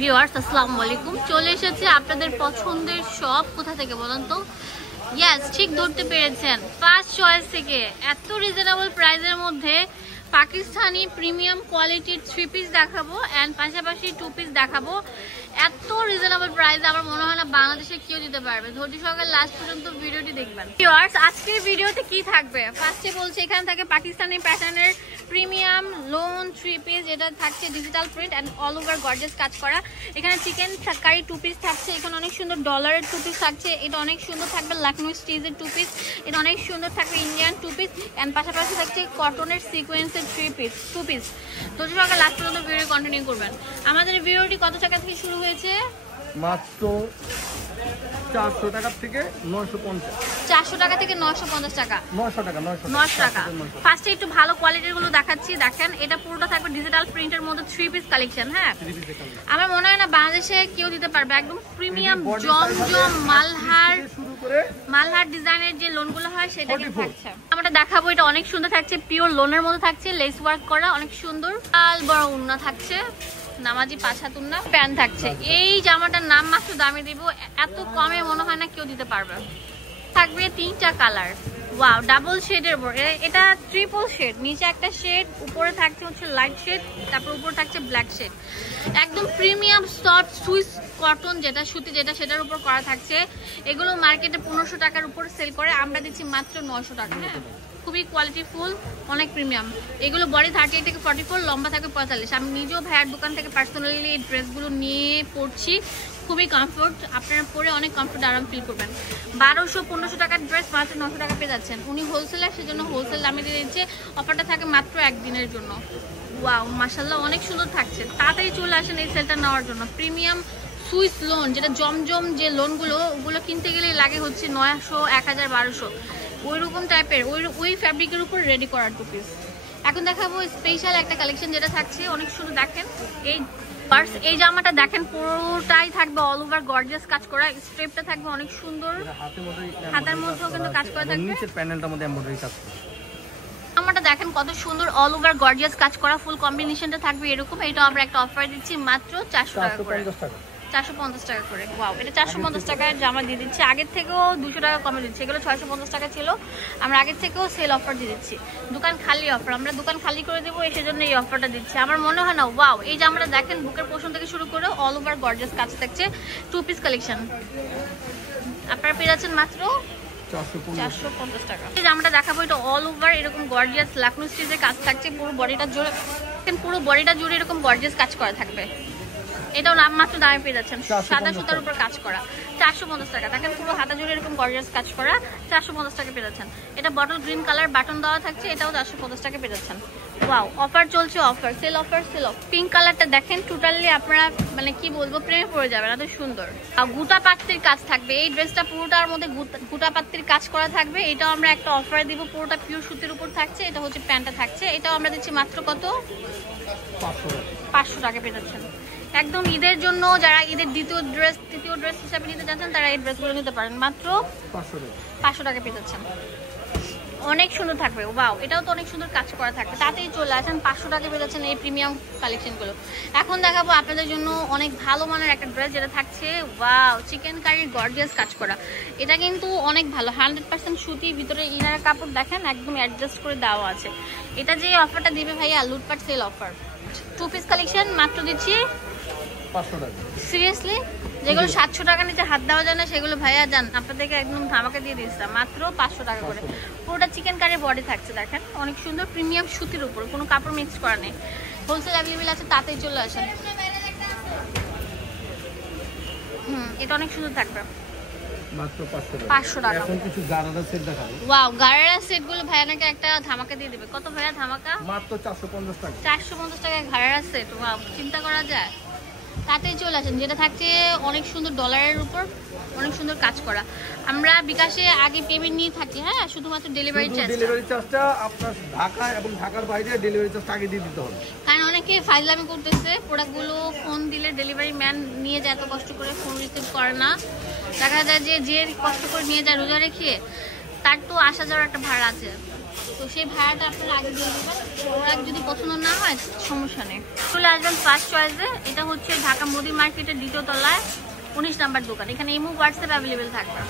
Viewers আসসালামু আলাইকুম, চলে এসেছে আপনাদের পছন্দের শপ। কোথা থেকে বলুন তো? ইয়েস, ঠিক ধরতে পেরেছেন, ফার্স্ট চয়েস থেকে। এত রিজনেবল প্রাইসের মধ্যে পাকিস্তানি প্রিমিয়াম কোয়ালিটির 3 পিস দেখাবো এন্ড পাশাপাশি 2 পিস দেখাবো। এত রিজনেবল প্রাইসে আমার মনে হয় না বাংলাদেশে কেউ দিতে পারবে। ধৈর্য সহকারে লাস্ট পর্যন্ত ভিডিওটি দেখবেন। ভিউয়ার্স, আজকের ভিডিওতে কি থাকবে? ফার্স্টে বলছে এখানে থাকে পাকিস্তানি প্যাটার্নের প্রিমিয়াম লোন 3 পিস, এটা থাকছে digital print and all over gorgeous কাজ করা। এখানে চিকেন কারি 2 পিস থাকছে, এখানে অনেক সুন্দর ডলারের 2 পিস থাকছে, এটা অনেক সুন্দর থাকবে লখনৌ স্টিচের 2 পিস, এটা অনেক সুন্দর থাকবে ইন্ডিয়ান 2 পিস এন্ড পাশাপাশি থাকছে কটনের সিকোয়েন্সের 3 পিস 2 পিস। ধৈর্য সহকারে লাস্ট পর্যন্ত ভিডিও কন্টিনিউ করবেন। আমাদের ভিডিওটি কত টাকা থেকে শুরু হয়েছে? মাত্র 400 টাকা থেকে 950। 400 টাকা থেকে 950 টাকা। 900 টাকা। ফার্স্টে একটু ভালো কোয়ালিটির গুলো দেখাচ্ছি। দেখেন, এটা পুরোটা থাকবে ডিজিটাল প্রিন্টের মধ্যে 3 পিস কালেকশন। হ্যাঁ, আমার মনে হয় না বাংলাদেশে কেউ দিতে পারবে। একদম প্রিমিয়াম জমজম মালহার ডিজাইনের যে লোনগুলো হয় সেটা কিন্তু থাকছে। আমরা দেখাবো, এটা অনেক সুন্দর থাকছে, পিওর লোনের মধ্যে থাকছে, লেস ওয়ার্ক করা, অনেক সুন্দর। লাল বড় উন্না থাকছে, নামাজি 5 হাত উন্না প্যান্ট থাকছে। এই জামাটার নাম মাত্র দামে দিব, এত কমে মনে হয় না কেউ দিতে পারবে। থাকবে 3টা কালার, ওয়াও, ডাবল শেডের উপর। এটা ট্রিপল শেড, নিচে একটা শেড, উপরে থাকছে হচ্ছে লাইট শেড, তারপর উপরে থাকছে ব্ল্যাক শেড। একদম প্রিমিয়াম সফট সুইস কটন, যেটা সুতি যেটা, সেটার উপর করা থাকছে। এগুলো মার্কেটে 1500 টাকার উপর সেল করে, আমরা দিচ্ছি মাত্র 900 টাকা। হ্যাঁ, খুবই কোয়ালিটি ফুল, অনেক প্রিমিয়াম। এগুলো বডি 38 থেকে 44, লম্বা থাকবে 45। আমি নিজেও ভাইয়ার দোকান থেকে পার্সোনালি এই ড্রেসগুলো নিয়ে পরছি, খুবই কমফোর্ট। আপনারা পরে অনেক কমফোর্ট আরাম ফিল করবেন। 1200-1500 টাকার ড্রেস মাত্র 900 টাকা পেয়ে যাচ্ছেন। উনি হোলসেলার, সেজন্য হোলসেল দামে দিয়ে দিচ্ছে। অফারটা থাকে মাত্র 1 দিনের জন্য। ওয়াও, মাশাআল্লাহ, অনেক সুন্দর থাকছে। তাড়াতাড়ি চলে আসেন এই সেলটা নেওয়ার জন্য। প্রিমিয়াম সুইস লোন, যেটা জমজম যে লোনগুলো, ওগুলো কিনতে গেলে লাগে হচ্ছে 900, 1000, 1200, ওই রকম টাইপের ওই ফ্যাব্রিকের উপর রেডি করা 2 পিস। এখন দেখাবো স্পেশাল একটা কালেকশন যেটা থাকছে অনেক সুন্দর। দেখেন এই জামাটা, দেখেন পুরোটাই থাকবে অল ওভার গর্জিয়াস কাজ করা। স্ট্রিপটা থাকবে অনেক সুন্দর, হাতের মধ্যেও কিন্তু কাজ করা থাকবে, নিচের প্যানেলটার মধ্যে এমব্রয়ডারি কাজ। জামাটা দেখেন কত সুন্দর, অল ওভার গর্জিয়াস কাজ করা, ফুল কম্বিনেশনটা থাকবে এরকম। এটা আমরা একটা অফার দিচ্ছি মাত্র 400 টাকা করে, 450 টাকা করে। ওয়াও, এটা 450 টাকায় জামা দিয়ে দিচ্ছি। আগের থেকেও 200 টাকা কমে দিচ্ছি। এগুলো 650 টাকা ছিল, আমরা আগের থেকেও সেল অফার দিয়ে দিচ্ছি। দোকান খালি অফার, আমরা দোকান খালি করে দেবো, সেজন্য এই অফারটা দিচ্ছি। আমার মনে হয় না, ওয়াও, এই জামাটা দেখেন বুকের পোর্শন থেকে শুরু করে অল ওভার গর্জিয়াস কাজ থাকছে, 2 পিস কালেকশন। আপনারা পেয়ে যাচ্ছেন মাত্র 450 টাকা। এই জামাটা দেখাবো, এটা অল ওভার এরকম গর্জিয়াস লখনৌ স্টিচের কাজ থাকছে, পুরো বডিটা জুড়ে এরকম গর্জিয়াস কাজ করা থাকবে। এটাও নাম মাত্র দামে পেয়ে যাচ্ছেন, সাদা সুতার উপর কাজ করা, 450 টাকা। দেখেন পুরো হাতা জুড়ে এরকম গর্জিয়াস কাজ করা, 450 টাকা পেয়ে যাচ্ছেন। এটা বটল গ্রিন কালার বাটন দেওয়া থাকছে, এটাও 450 টাকা পেয়ে যাচ্ছেন। ওয়াও, অফার চলছে, offer, sale offer, sale off. Pink কালারটা দেখেন, টোটালি আপনারা মানে কি বলবো, প্রেমে পড়ে যাবেন, এত সুন্দর। গুটা পাত্তির কাজ থাকবে এই ড্রেসটা, পুরোটার মধ্যে গুটা পাত্তির কাজ করা থাকবে। এটাও আমরা একটা অফার দিব, পুরোটা পিওর সুতির উপর থাকছে। এটা হচ্ছে প্যান্টটা থাকছে, এটাও আমরা দিচ্ছি মাত্র কত? 500 টাকা পেয়ে যাচ্ছেন। একদম ঈদের জন্য, যারা ঈদের তৃতীয় ড্রেস হিসাবে নিতে চাচ্ছেন, তারা এই ড্রেসগুলো নিতে পারেন, মাত্র 500 টাকা পেয়ে যাচ্ছেন। অনেক সুন্দর থাকবে। ওয়াও, এটাও তো অনেক সুন্দর কাজ করা থাকবে। তাতেই চলে আসেন, 500 টাকা পেয়ে যাচ্ছেন এই প্রিমিয়াম কালেকশনগুলো। এখন দেখাবো আপনাদের জন্য অনেক ভালো মানের একটা ড্রেস, যেটা থাকছে ওয়াও, চিকেন কারির গর্জিয়াস কাজ করা। এটা কিন্তু অনেক ভালো, 100% সুতি, ভিতরে ইনার কাপড় দেখেন একদম অ্যাডজাস্ট করে দেওয়া আছে। এটা যে অফারটা দিবে ভাইয়া, লুটপাট সেল অফার। 2 পিস কালেকশন মাত্র দিচ্ছি 500 টাকা। সিরিয়াসলি, যেগুলো 700 টাকা নিচে হাত দেওয়া যায় না, সেগুলো ভাইয়া যান আপনাদেরকে একদম ধামাকা দিয়ে দিচ্ছে মাত্র 500 টাকা করে। পুরোটা চিকেন কারি বডি থাকছে, দেখেন অনেক সুন্দর প্রিমিয়াম সুতির উপর, কোনো কাপড় মিক্স করা নেই। হোলসেল অ্যাভেলেবেল আছে, তাতেই চলে আসেন। এটা অনেক সুন্দর থাকবে, মাত্র 500 টাকা। এখন কিছু গারারা সেট দেখাবো। ওয়াও, গারারা সেটগুলো ভাইয়া নাকি একটা ধামাকা দিয়ে দিবে। কত ভাইয়া ধামাকা? মাত্র 450 টাকা। 450 টাকায় গারারা সেট, ওয়াও, চিন্তা করা যায়। তাতেই চলে আসেন, যেটা থাকছে অনেক সুন্দর ডলারের উপর, অনেক সুন্দর কাজ করা। আমরা বিকাশে আগে পেমেন্ট নিয়ে থাকি, হ্যাঁ, শুধুমাত্র ডেলিভারি চার্জটা আপনার ঢাকা এবং ঢাকার বাইরে ডেলিভারি চার্জ আগে দিয়ে দিতে হবে। কারণ অনেকে ফাইজলামি করতেছে, প্রোডাক্টগুলো ফোন দিলে ডেলিভারি ম্যান নিয়ে যায়, এত কষ্ট করে ফোন রিসিভ করে না। দেখা যায় যে কষ্ট করে নিয়ে যায় রোজা রেখে, তার তো আসা যাওয়ার একটা ভাড়া আছে। তো সেই ভাড়াটা আপনারা আগে দিয়ে দেবেন, ওরা যদি পছন্দ না হয় সমস্যা নেই। চলে আসবেন ফার্স্ট চয়েসে, এটা হচ্ছে ঢাকা মুদি মার্কেটের দ্বিতীয় তলায় 19 নাম্বার দোকান। এখানে ইমো হোয়াটসঅ্যাপ অ্যাভেলেবেল থাকবে।